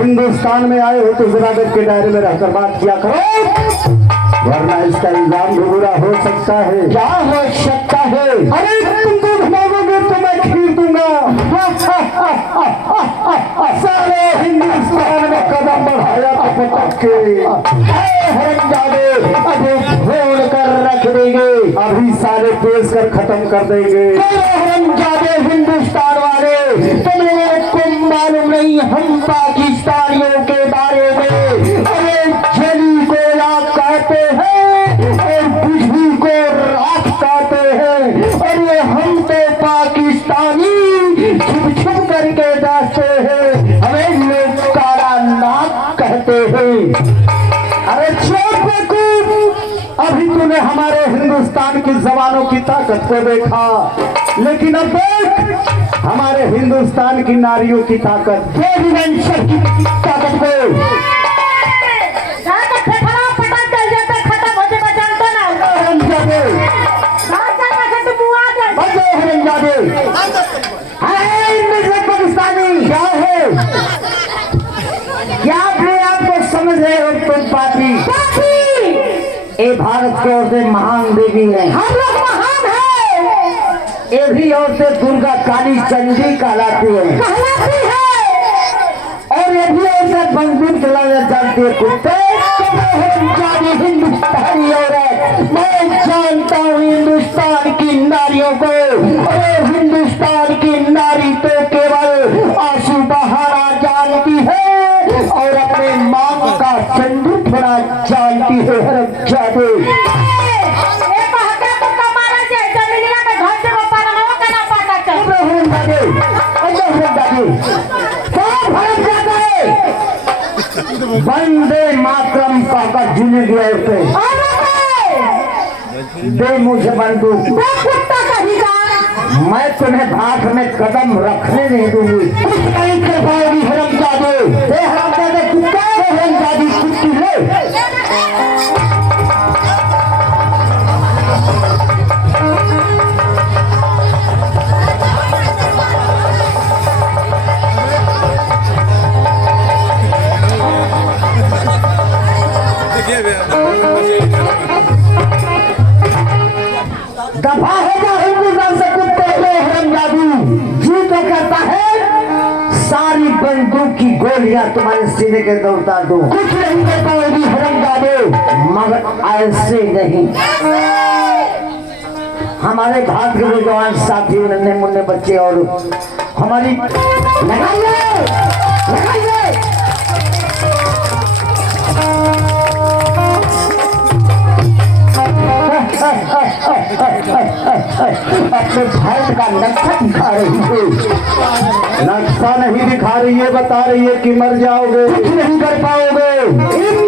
हिंदुस्तान में आए हो तो जरादत के दायरे में रहकर बात किया करो, वरना इसका इल्जाम भी बुरा हो सकता है। क्या हो सकता है? अरे तुम दूध मांगोगे तो मैं खीर दूंगा। सारे हिंदुस्तान में कदम बढ़ाया तो पटक के अभी फोड़ कर रख देंगे, अभी सारे पेश कर खत्म कर देंगे। हिंदुस्तान वाले तुम्हें मालूम नहीं हम पाकिस्तानियों के बारे में, अरे जली को रात कहते हैं और बिजली को रात कहते हैं, अरे हम तो पाकिस्तानी छुप छुप करके जाते हैं, हमें लोग काला नाक कहते हैं। अरे चोर बेवकूफ, अभी तूने हमारे हिंदुस्तान की जवानों की ताकत को देखा, लेकिन अब देख हमारे हिंदुस्तान की नारियों की ताकत, की ताकत को। पाकिस्तानी क्या है, क्या अपने आप को समझ रहे हो तुम पापी? ये भारत की औरतें महान देवी है, हम लोग महान है। ये भी औरतें दुर्गा काली चंडी कहलाती है, और ये भी औरतें बंदूक चलाना जानती है। कुत्ते हिंदुस्तानी औरत, मैं जानता हूँ हिंदुस्तान की नारियों को, और हिंदुस्तान की नारी तो केवल आंसू बहाना जानती है और अपने मांग का सिंदूर थोड़ा जानती है। हरम वंदे मातरम कहकर जीने दिया उसे, दे मुझे बंदूक, मैं तुम्हें भाग में कदम रखने नहीं दूंगी। कुछ नहीं कर पाएगी हरमजादे, हरमजादे कुत्ता, हरमजादी कुत्ती ले। या तुम्हारे सीने के अंदर उतार दूं। कुछ नहीं कर पाओगी हरामजादे, मगर ऐसे नहीं। हमारे घाट के नौजवान साथी, नन्हे मुन्ने बच्चे और हमारी लगाइए लगाइए। अपने भारत का नक्शा दिखा रही है। नक्शा नहीं दिखा रही है, बता रही है कि मर जाओगे। कुछ नहीं कर पाओगे।